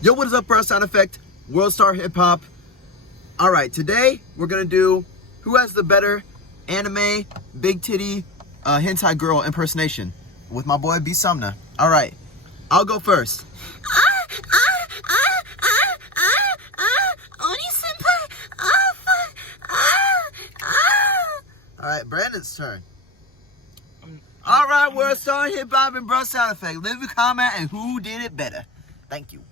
Yo, what is up, bro? Sound Effect, World Star Hip Hop. All right, today we're gonna do who has the better anime big titty hentai girl impersonation with my boy B Sumna. All right, I'll go first. Oni-senpai! Fuck! All right, Brandon's turn. All right, World Star Hip Hop and Bro Sound Effect. Leave a comment and who did it better. Thank you.